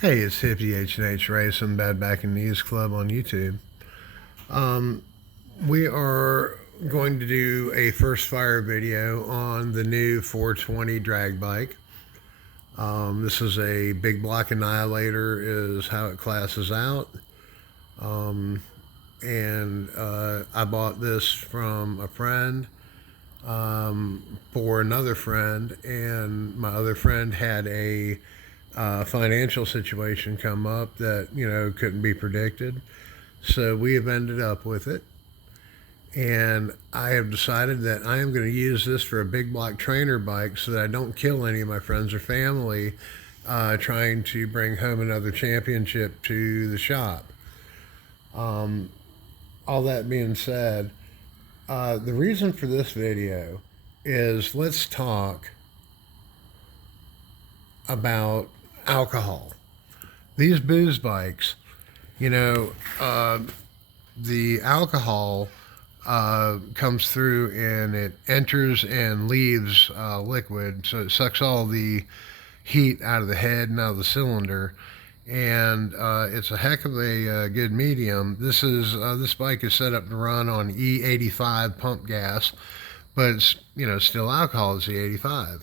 Hey, it's Hippie H&H Racing, Bad Back and Knees Club on YouTube. We are going to do a first fire video on the new 420 drag bike. This is a big block annihilator is how it classes out. And I bought this from a friend for another friend, and my other friend had a financial situation come up that couldn't be predicted, so we have ended up with it. And I have decided that I am going to use this for a big block trainer bike so that I don't kill any of my friends or family trying to bring home another championship to the shop. All that being said, the reason for this video is let's talk about alcohol. These booze bikes, you know, uh, the alcohol comes through and it enters and leaves liquid, so it sucks all the heat out of the head and out of the cylinder. And it's a heck of a good medium. This bike is set up to run on E85 pump gas, but it's still alcohol. It's E85.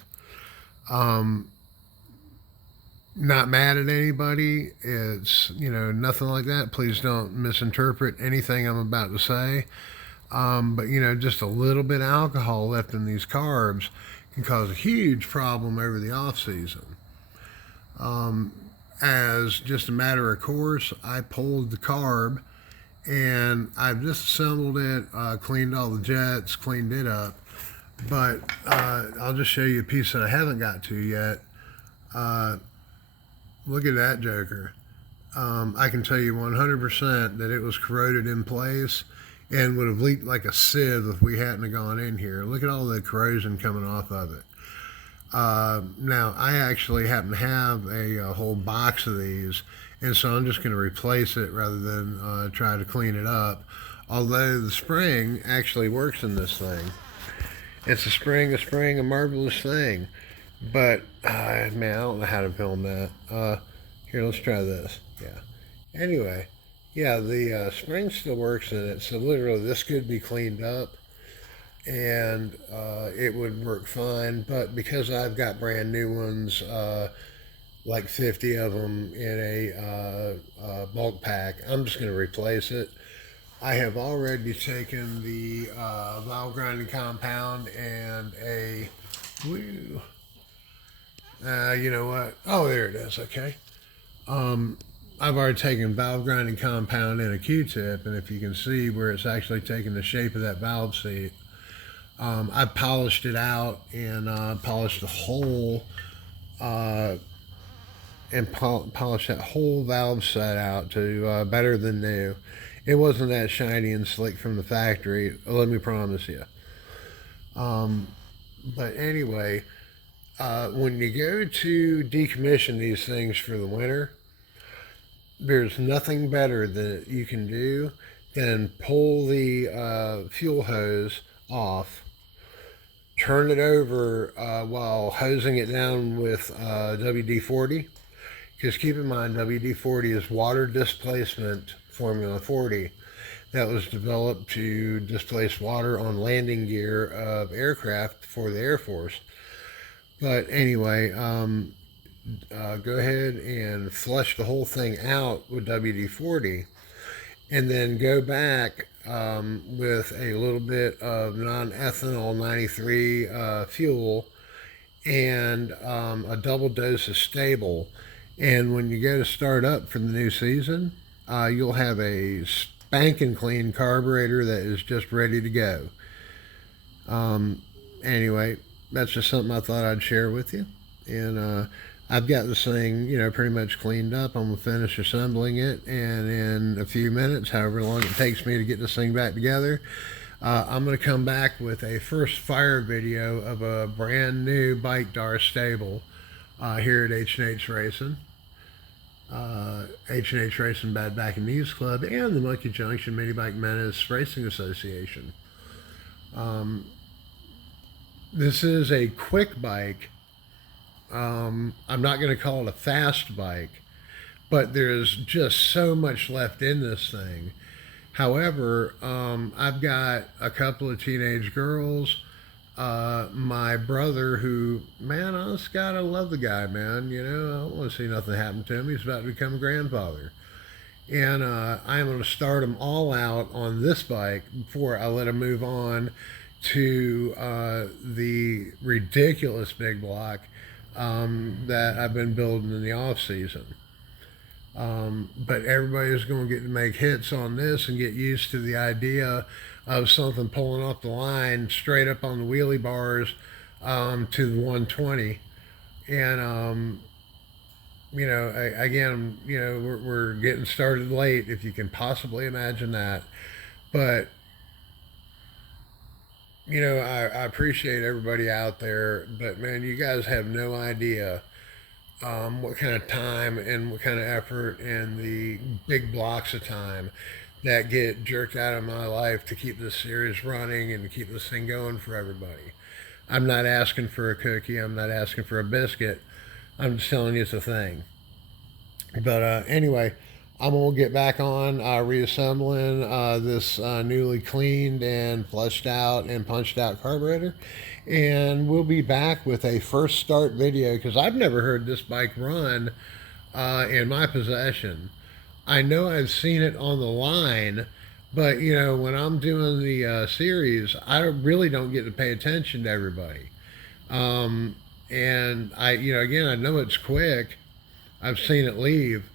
Not mad at anybody. It's nothing like that. Please don't misinterpret anything I'm about to say. But just a little bit of alcohol left in these carbs can cause a huge problem over the off season. As just a matter of course, I pulled the carb and I've just assembled it, cleaned all the jets, cleaned it up. But I'll just show you a piece that I haven't got to yet. Look at that joker. I can tell you 100% that it was corroded in place and would have leaked like a sieve if we hadn't gone in here. Look at all the corrosion coming off of it. Now, I actually happen to have a whole box of these, and so I'm just going to replace it rather than try to clean it up. Although the spring actually works in this thing. It's a marvelous thing. But, man, I don't know how to film that. Here, let's try this. Yeah. Anyway, yeah, the spring still works in it, so literally this could be cleaned up and it would work fine. But because I've got brand new ones, like 50 of them in a bulk pack, I'm just going to replace it. I have already taken the valve grinding compound and a, woo, you know what? Oh, there it is. Okay. I've already taken valve grinding compound and a Q-tip, and if you can see where it's actually taking the shape of that valve seat, I polished it out and polished the whole polished that whole valve set out to better than new. It wasn't that shiny and slick from the factory, let me promise you. But anyway, when you go to decommission these things for the winter, there's nothing better that you can do than pull the fuel hose off, turn it over while hosing it down with WD-40. Because keep in mind, WD-40 is water displacement Formula 40 that was developed to displace water on landing gear of aircraft for the Air Force. But anyway, go ahead and flush the whole thing out with WD-40, and then go back with a little bit of non-ethanol 93 fuel and a double dose of stable. And when you go to start up for the new season, you'll have a spanking clean carburetor that is just ready to go. Anyway, that's just something I thought I'd share with you. And I've got this thing, pretty much cleaned up. I'm going to finish assembling it, and in a few minutes, however long it takes me to get this thing back together, I'm going to come back with a first fire video of a brand new bike Dar stable here at H&H Racing. H&H Racing Bad Back and Knees Club and the Monkey Junction Mini Bike Menace Racing Association. This is a quick bike. I'm not going to call it a fast bike, but there's just so much left in this thing. However, I've got a couple of teenage girls. My brother, who, man, I just gotta love the guy, man. You know, I don't want to see nothing happen to him. He's about to become a grandfather. And I'm going to start him all out on this bike before I let him move on to the ridiculous big block that I've been building in the off season. But everybody's going to get to make hits on this and get used to the idea of something pulling off the line straight up on the wheelie bars to the 120. And, again, we're getting started late, if you can possibly imagine that. But, I appreciate everybody out there, but man, you guys have no idea what kind of time and what kind of effort and the big blocks of time that get jerked out of my life to keep this series running and to keep this thing going for everybody. I'm not asking for a cookie. I'm not asking for a biscuit. I'm just telling you it's a thing. But anyway, I'm going to get back on reassembling this newly cleaned and flushed out and punched out carburetor. And we'll be back with a first start video because I've never heard this bike run in my possession. I know I've seen it on the line, but when I'm doing the series, I really don't get to pay attention to everybody. And again, I know it's quick. I've seen it leave.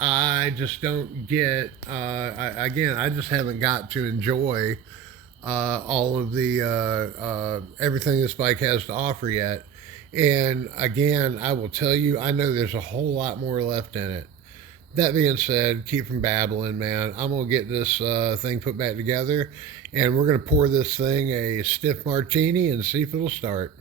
I just don't get. I just haven't got to enjoy all of the everything this bike has to offer yet. And again, I will tell you, I know there's a whole lot more left in it. That being said, keep from babbling, man. I'm going to get this thing put back together, and we're going to pour this thing a stiff martini and see if it'll start.